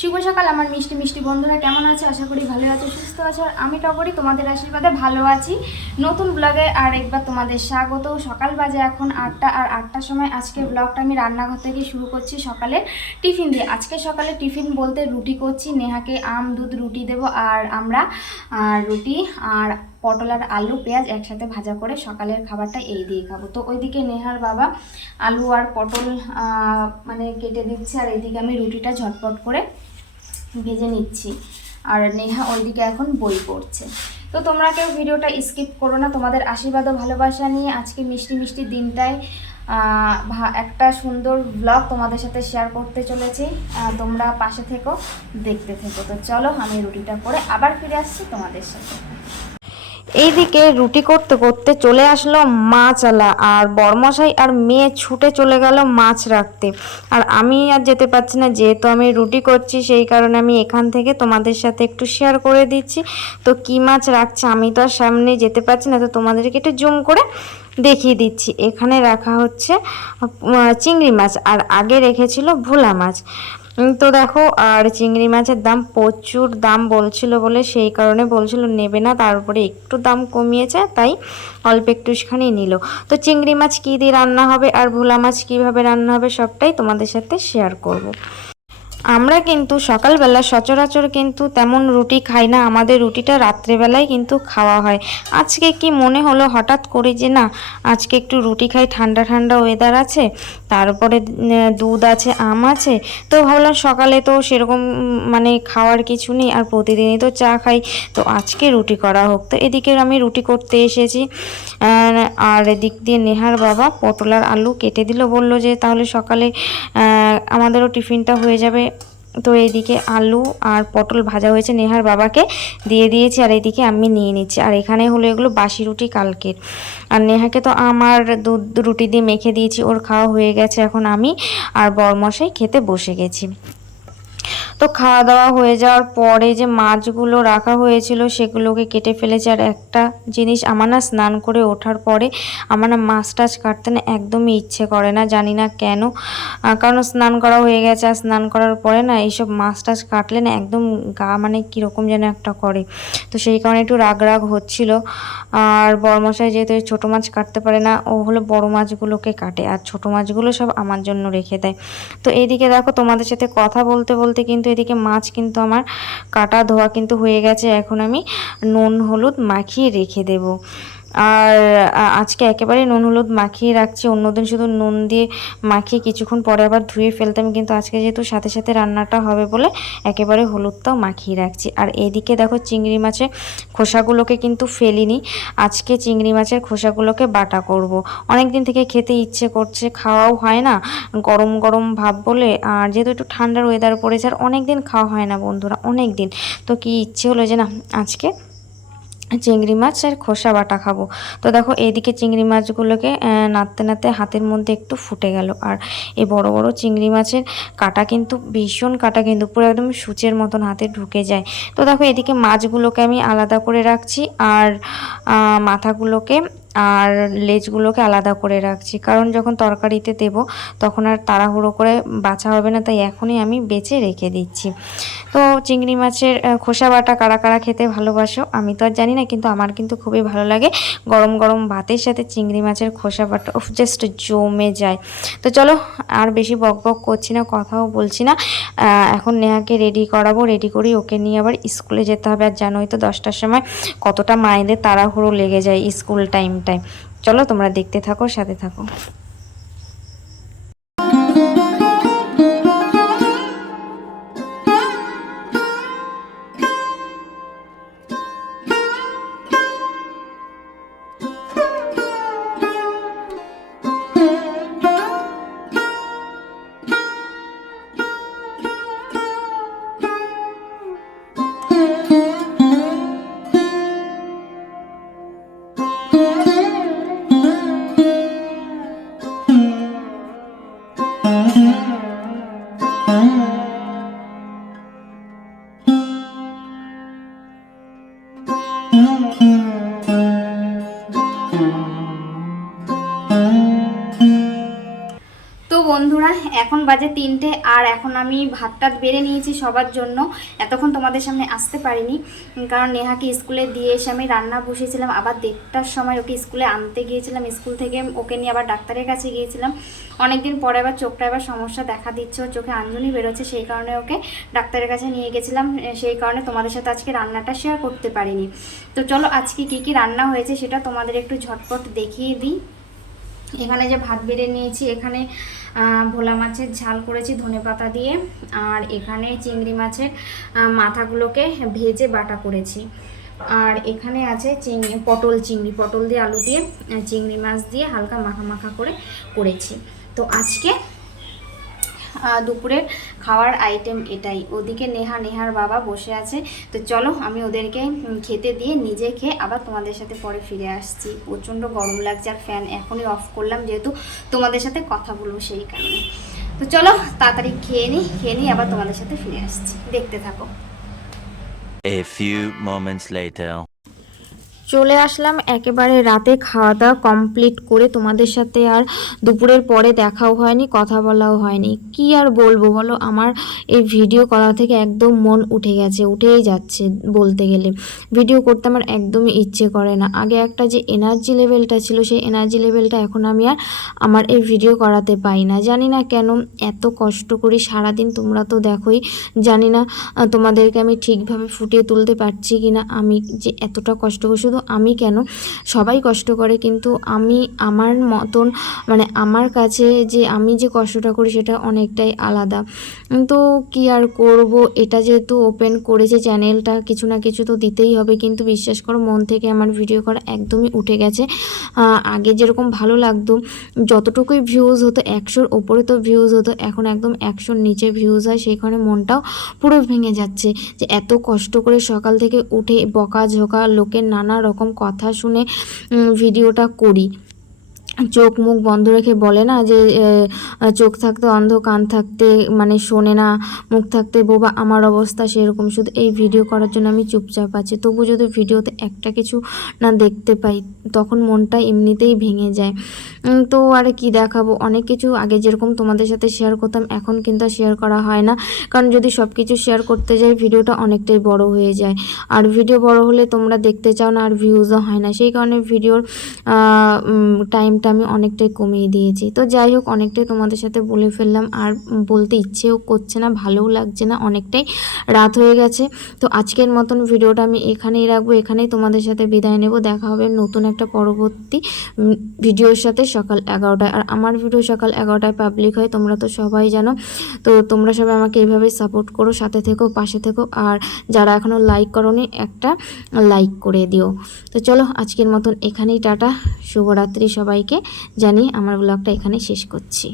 শুভ সকাল, আমার মিষ্টি মিষ্টি বন্ধুরা, কেমন আছে? আশা করি ভালো আছো, সুস্থ আছো, আর আমি টপরি তোমাদের আশীর্বাদে ভালো আছি। নতুন ব্লগে আর একবার তোমাদের স্বাগত। সকাল বাজে এখন আটটা, আর আটটার সময় আজকে ব্লগটা আমি রান্নাঘর থেকে শুরু করছি সকালে টিফিন দিয়ে। আজকে সকালে টিফিন বলতে রুটি করছি, নেহাকে আম, দুধ, রুটি দেব, আর আমরা রুটি আর পটল আর আলু, পেঁয়াজ একসাথে ভাজা করে সকালের খাবারটা এই দিয়ে খাব। তো ওইদিকে নেহার বাবা আলু আর পটল মানে কেটে দিচ্ছে, আর এইদিকে আমি রুটিটা ঝটপট করে ভেজে নিচ্ছি। আর নেহা ওইদিকে এখন বই পড়ছে। তো তোমরা কেউ ভিডিওটা স্কিপ করো না, তোমাদের আশীর্বাদ ও ভালোবাসা নিয়ে আজকে মিষ্টি মিষ্টি দিনটায় একটা সুন্দর ব্লগ তোমাদের সাথে শেয়ার করতে চলেছি। তোমরা পাশে থেকো, দেখতে থেকো। তো চলো আমি রুটিটা করে আবার ফিরে আসছি তোমাদের সাথে। এইদিকে রুটি করতে করতে চলে আসলো মাছওয়ালা আর বড়মশাই আর মেয়ে ছুটে চলে গেল মাছ রাখতে। আর আমি আর যেতে পারছি না, যেহেতু আমি রুটি করছি, সেই কারণে আমি এখান থেকে তোমাদের সাথে একটু শেয়ার করে দিচ্ছি। তো কি মাছ রাখছে আমি তো আর সামনে যেতে পারছি না, তো তোমাদেরকে একটু জুম করে দেখিয়ে দিচ্ছি। এখানে রাখা হচ্ছে চিংড়ি মাছ, আর আগে রেখেছিল ভোলা মাছ। তো দেখো, আর চিংড়ি মাছের দাম প্রচুর দাম বলছিল বলে সেই কারণে বলছিল নেবে না, তার উপরে একটু দাম কমিয়েছে, তাই অল্প একটুখানি নিল তো চিংড়ি মাছ কী দিয়ে রান্না হবে আর ভোলা মাছ কীভাবে রান্না হবে সবটাই তোমাদের সাথে শেয়ার করব। আমরা কিন্তু সকালবেলা সচরাচর কিন্তু তেমন রুটি খাই না। আমাদের রুটিটা রাত্রেবেলায় কিন্তু খাওয়া হয়। আজকে কি মনে হলো হঠাৎ করে যে না, আজকে একটু রুটি খাই, ঠান্ডা ঠান্ডা ওয়েদার আছে, তারপরে দুধ আছে, আম আছে, তো ভাবলাম সকালে তো সেরকম মানে খাওয়ার কিছু নেই আর প্রতিদিনই তো চা খাই, তো আজকে রুটি করা হোক। তো এদিকে আমি রুটি করতে এসেছি। আর এদিক দিয়ে নেহার বাবা পটল আর আলু কেটে দিল। বলল যে তাহলে সকালে আমাদেরও টিফিনটা হয়ে যাবে। তো এইদিকে আলু আর পটল ভাজা হয়েছে। নেহার বাবাকে দিয়ে দিয়েছি আর এইদিকে আমি নিয়ে নিচ্ছি। আর এখানে হলো এগুলো বাসি রুটি কালকের। আর নেহাকে তো আমার দুধ রুটি দিয়ে মেখে দিয়েছি। ওর খাওয়া হয়ে গেছে এখন আমি আর বরমশাই খেতে বসে গেছি। তো খাওয়া দাওয়া হয়ে যাওয়ার পরে যে মাছগুলো রাখা হয়েছিল সেগুলোকে কেটে ফেলেছে। আর একটা জিনিস আমার না স্নান করে ওঠার পরে আমার না মাছ টাছ কাটতে না একদমই ইচ্ছে করে না, জানি না কেন। কারণ স্নান করা হয়ে গেছে। আর স্নান করার পরে না এইসব মাছ টাছ কাটলে না একদম গা মানে কীরকম যেন একটা করে। তো সেই কারণে একটু রাগ রাগ হচ্ছিল। আর বড়মশাই যেহেতু এই ছোটো মাছ কাটতে পারে না, ও হলো বড় মাছগুলোকে কাটে আর ছোটো মাছগুলো সব আমার জন্য রেখে দেয়। তো এইদিকে দেখো তোমাদের সাথে কথা বলতে বলতে কিন্তু এদিকে মাছ কিন্তু আমার কাটা ধোয়া কিন্তু হয়ে গেছে। এখন আমি নুন, হলুদ মাখিয়ে রেখে দেব। আর আজকে একেবারে নুন হলুদ মাখিয়ে রাখছি। অন্যদিন শুধু নুন দিয়ে মাখিয়ে কিছুক্ষণ পরে আবার ধুয়ে ফেলতাম, কিন্তু আজকে যেহেতু সাথে সাথে রান্নাটা হবে বলে একেবারে হলুদটাও মাখিয়ে রাখছি। আর এদিকে দেখো চিংড়ি মাছের খোসাগুলোকে কিন্তু ফেলিনি। আজকে চিংড়ি মাছের খোসাগুলোকে বাটা করব। অনেক দিন থেকে খেতে ইচ্ছে করছে, খাওয়াও হয় না, গরম গরম ভাব বলে। আর যেহেতু একটু ঠান্ডার ওয়েদার পড়েছে, আর অনেক দিন খাওয়া হয় না বন্ধুরা অনেক দিন তো কি ইচ্ছে হলো যে না, আজকে চিংড়ি মাছ আর খোসা বাটা খাব। তো দেখো, এইদিকে চিংড়ি মাছগুলোকে নাড়তে নাড়তে হাতের মধ্যে একটু ফুটে গেল। আর এই বড় বড় চিংড়ি মাছের কাটা কিন্তু, ভীষণ কাটা কিন্তু, পুরো একদম সূচের মতন হাতে ঢুকে যায়। তো দেখো, এদিকে মাছগুলোকে আমি আলাদা করে রাখছি। আর মাথাগুলোকে আর লেজগুলোকে আলাদা করে রাখছি। কারণ যখন তরকারিতে দেব, তখন আর তাড়াহুড়ো করে বাছা হবে না, তাই এখনই আমি বেছে রেখে দিচ্ছি। তো চিংড়ি মাছের খোসা বাটা কারা কারা খেতে ভালোবাসো, আমি তো আর জানি না, কিন্তু আমার কিন্তু খুবই ভালো লাগে। গরম গরম ভাতের সাথে চিংড়ি মাছের খোসা বাটা, উফ জাস্ট জমে যায়। তো চলো, আর বেশি বক বক করছি না, কথাও বলছি না। এখন নেহাকে রেডি করাবো রেডি করি ওকে নিয়ে আবার স্কুলে যেতে হবে। আর জানোই তো দশটার সময় কতটা মায়েদের তাড়াহুড়ো লেগে যায় স্কুল টাইমটায় চলো তোমরা দেখতে থাকো সাথে থাকো। Música বন্ধুরা, এখন বাজে তিনটে আর এখন আমি ভাত টাত বেড়ে নিয়েছি সবার জন্য। এতক্ষণ তোমাদের সামনে আসতে পারিনি, কারণ নেহাকে স্কুলে দিয়ে এসে আমি রান্না বসেছিলাম আবার দেড়টার সময় ওকে স্কুলে আনতে গিয়েছিলাম, স্কুল থেকে ওকে নিয়ে আবার ডাক্তারের কাছে গিয়েছিলাম। অনেকদিন পরে আবার চোখটা এবার সমস্যা দেখা দিচ্ছে, ওর চোখে আঞ্জনি বেরোচ্ছে, সেই কারণে ওকে ডাক্তারের কাছে নিয়ে গেছিলাম সেই কারণে তোমাদের সাথে আজকে রান্নাটা শেয়ার করতে পারিনি। তো চলো আজকে কি কি রান্না হয়েছে সেটা তোমাদের একটু ঝটপট দেখিয়ে দিই। এখানে যে ভাত বেড়ে নিয়েছি, এখানে ভোলা মাছের ঝাল করেছি ধনে পাতা দিয়ে। আর এখানে চিংড়ি মাছের মাথাগুলোকে ভেজে বাটা করেছি। আর এখানে আছে চিংড়ি পটল চিংড়ি, পটল দিয়ে আলু দিয়ে, চিংড়ি মাছ দিয়ে হালকা মাখা মাখা করে করেছি। তো আজকে দুপুরের খাওয়ার আইটেম এটাই। ওদিকে নেহা, নেহার বাবা বসে আছে। তো চলো, আমি ওদেরকে খেতে দিয়ে নিজে খেয়ে আবার তোমাদের সাথে পরে ফিরে আসছি। প্রচণ্ড গরম লাগছে আর ফ্যান এখনই অফ করলাম যেহেতু তোমাদের সাথে কথা বলব সেই কারণে। তো চলো, তাড়াতাড়ি খেয়ে নিই খেয়ে নিই আবার তোমাদের সাথে ফিরে আসছি। দেখতে থাকো। A few moments later. চলে আসলাম। একেবারে রাতে খাওয়া দাওয়া কমপ্লিট করে তোমাদের সাথে আর দুপুরের পরে দেখাও হয়নি, কথা বলাও হয়নি। কি আর বলব বলো? আমার এই ভিডিও করা থেকে একদম মন উঠে গেছে, উঠেই যাচ্ছে বলতে গেলে। ভিডিও করতে আমার একদমই ইচ্ছে করে না। আগে একটা যে এনার্জি লেভেলটা ছিল, সেই এনার্জি লেভেলটা এখন আমি আর আমার এই ভিডিও করাতে পাই না। জানি না কেন এত কষ্ট করি, সারাদিন তোমরা তো দেখোই। জানি না তোমাদেরকে আমি ঠিকভাবে ফুটিয়ে তুলতে পারছি কি না আমি যে এতটা কষ্ট করি আমি কেন? সবাই কষ্ট করে, কিন্তু আমি, আমার মতন মানে আমার কাছে যে আমি যে কষ্টটা করি, সেটা অনেকটাই আলাদা। তো কি আর করব? এটা যেহেতু ওপেন করেছে চ্যানেলটা কিছু না কিছু তো দিতেই হবে, কিন্তু বিশ্বাস করো, মন থেকে আমার ভিডিও করা একদমই উঠে গেছে। আগে যেরকম ভালো লাগতো, যতটুকুই ভিউজ হতো, একশোর ওপরে তো ভিউজ হতো, এখন একদম একশোর নিচে ভিউজ হয় সেইখানে মনটাও পুরো ভেঙে যাচ্ছে। যে এত কষ্ট করে সকাল থেকে উঠে বকা ঝোকা লোকের নানা রকম কথা শুনে ভিডিওটা করি। চোখ মুখ বন্ধ রেখে বলে না যে চোখ থাকতে, অন্ধ কান থাকতে মানে শোনে না, মুখ থাকতে, বোবা, আমার অবস্থা সেরকম। শুধু এই ভিডিও করার জন্য আমি চুপচাপ আছি। তবু যদি ভিডিওতে একটা কিছু না দেখতে পাই, তখন মনটা এমনিতেই ভেঙে যায়। তো আর কি দেখাবো? অনেক কিছু আগে যেরকম তোমাদের সাথে শেয়ার করতাম, এখন কিন্তু শেয়ার করা হয় না। কারণ যদি সব কিছু শেয়ার করতে যাই ভিডিওটা অনেকটাই বড় হয়ে যায়। আর ভিডিও বড় হলে তোমরা দেখতে চাও না, আর ভিউজও হয় না। সেই কারণে ভিডিওর টাইমটা আমি অনেকটাই কমিয়ে দিয়েছি। তো যাই হোক, অনেকটাই তোমাদের সাথে বলে ফেললাম। আর বলতে ইচ্ছেও করছে না, ভালোও লাগছে না, অনেকটাই রাত হয়ে গেছে। তো আজকের মতন ভিডিওটা আমি এখানেই রাখব। এখানেই তোমাদের সাথে বিদায় নেব। দেখা হবে নতুন একটা পরবর্তী ভিডিওর সাথে সকাল এগারোটায়। আর আমার ভিডিও সকাল এগারোটায় পাবলিক হয়, তোমরা তো সবাই জানো। তো তোমরা সবাই আমাকে এইভাবেই সাপোর্ট করো, সাথে থেকো, পাশে থেকো। আর যারা এখনও লাইক করোনি, একটা লাইক করে দিও। তো চলো, আজকের মতন এখানেই টাটা। শুভরাত্রি সবাইকে। জানি আমার ব্লগটা এখানে শেষ করছি।